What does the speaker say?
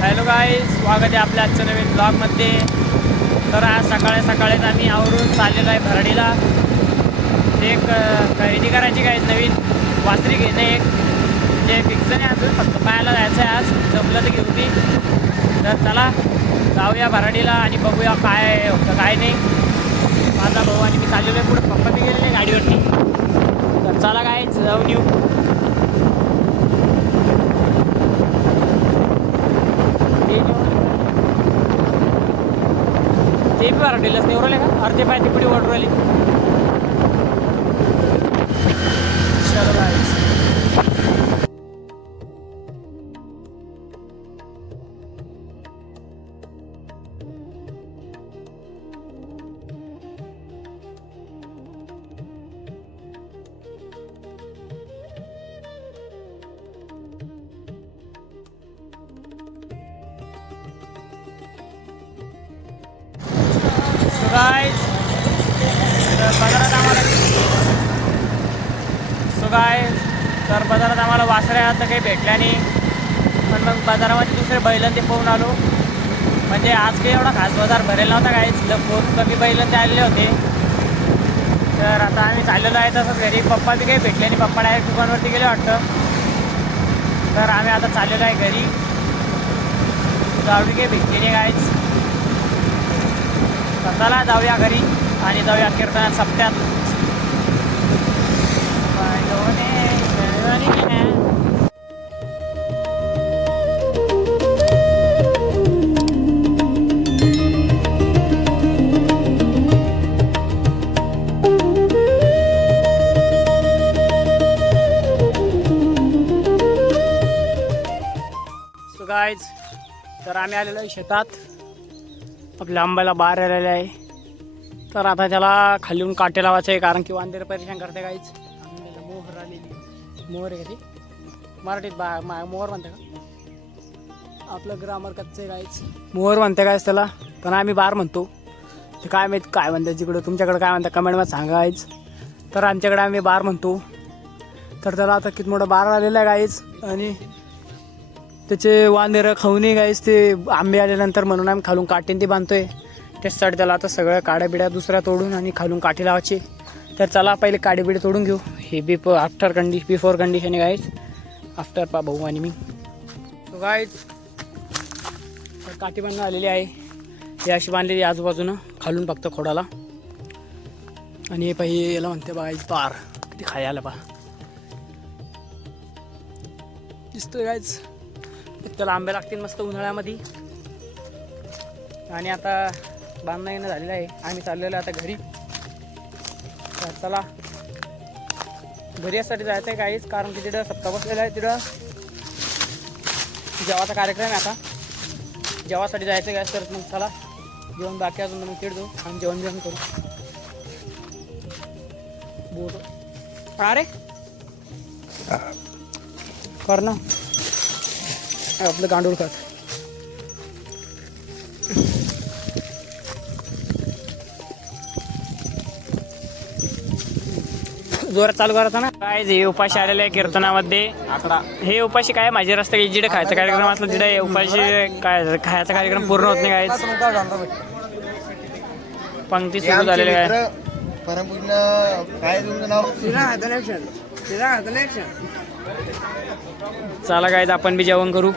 Hello guys, स्वागत आहे आपल्या आजच्या नवीन ब्लॉगमध्ये. तर आज सकाळी सकाळीच आम्ही आवरून चाललेलो आहे भरडीला. एक खरेदी करायची काय नवीन वासरी घेणं एक म्हणजे फिक्स नाही, अजून फक्त पाहायला जायचं आहे. आज जमलं तर घेऊ ती. तर चला जाऊया भरडीला आणि बघूया काय होतं काय नाही. माझा भाऊ आणि मी चाललेलो आहे पुढे, पप्पा बी गेलेले गाडीवरती. तर चला गाईज जाऊन येऊ. ते बी भरडीलाच नाही उरले का अर्धे पाय ती पुढे ऑर्डर आली. चलो गाईज. गाईज तर बाजारात आम्हाला वासऱ्या आता काही भेटल्या नाही, पण मग बाजारामध्ये दुसरे बैलन ते पाहून आलो. म्हणजे आज काही एवढा खास बाजार भरेल नव्हता. काहीच बहुत कमी बैलन ते आलेले होते. तर आता आम्ही चाललेलो आहे तसंच घरी. पप्पा बी काही भेटले नाही, पप्पा डायरेक्ट दुकानवरती गेले वाटतं. तर आम्ही आता चाललेलो आहे घरी. गावी काही भेटली नाही काहीच. चला जाऊया घरी आणि जाऊया कीर्तनात सप्त्यात. सो गाईज, तर आम्ही आलेलो आहे शेतात. आपल्या आंब्याला बाहेर आलेला आहे. तर आता त्याला खालून काटे लावायचं आहे, कारण की वांदर परेशान करते काहीच. आंब्याला मोहर आलेली. मोहर आहे का ती मराठीत मोहर म्हणते का? आपलं ग्रामर कच्चं आहे काहीच. मोहर म्हणते काहीच त्याला, पण आम्ही बार म्हणतो. ते काय माहीत काय म्हणतात तिकडं, तुमच्याकडे काय म्हणतात कमेंटमध्ये सांगायच. तर आमच्याकडे आम्ही बार म्हणतो. तर त्याला आता किती मोठा बार आलेला आहे काहीच. आणि त्याचे वांदेरं खाऊनही गाईस ते आंबे आल्यानंतर म्हणून आम्ही खालून काठीन ती बांधतोय. त्याच्यासाठी त्याला आता सगळ्या काड्या बिड्या दुसऱ्या तोडून आणि खालून काठी लावायची. तर चला पहिले काडी बिडे तोडून घेऊ. हे बिफोर कंडिशन आहे गाईज. आफ्टर भाऊ आणि मी. तो गाईज काठी बांधून आलेली आहे. ही अशी बांधलेली आजूबाजूनं खालून फक्त खोडाला. आणि हे पाहिजे याला म्हणते बघायची पार किती खायला पा दिसतोय गाईज. त्याला आंबे लागतील मस्त उन्हाळ्यामध्ये. आणि आता बांधणं येणं झालेलं आहे. आम्ही चाललेलो आहे आता घरी. तर चला घरी यासाठी जायचं आहे काहीच, कारण की तिथं सप्ताह बसलेला आहे. तिथं जेवाचा कार्यक्रम आहे. आता जेवासाठी जायचं आहे. तर मग चला जेवण बाकी अजून मग तिथं जाऊ आणि जेवण करू. बोट अरे कर ना आपलं गांडूळ खत. जोरात चालू करायचा ना काय. हे उपाशी आलेलं आहे कीर्तनामध्ये. हे उपाशी काय माझे रस्ते जिडे खायचा कार्यक्रम असला तिथे उपाशी काय खायचा कार्यक्रम पूर्ण होत नाही. काय पंक्ती सुरू झालेली आहे. चला काय आपण बी जेवण करू.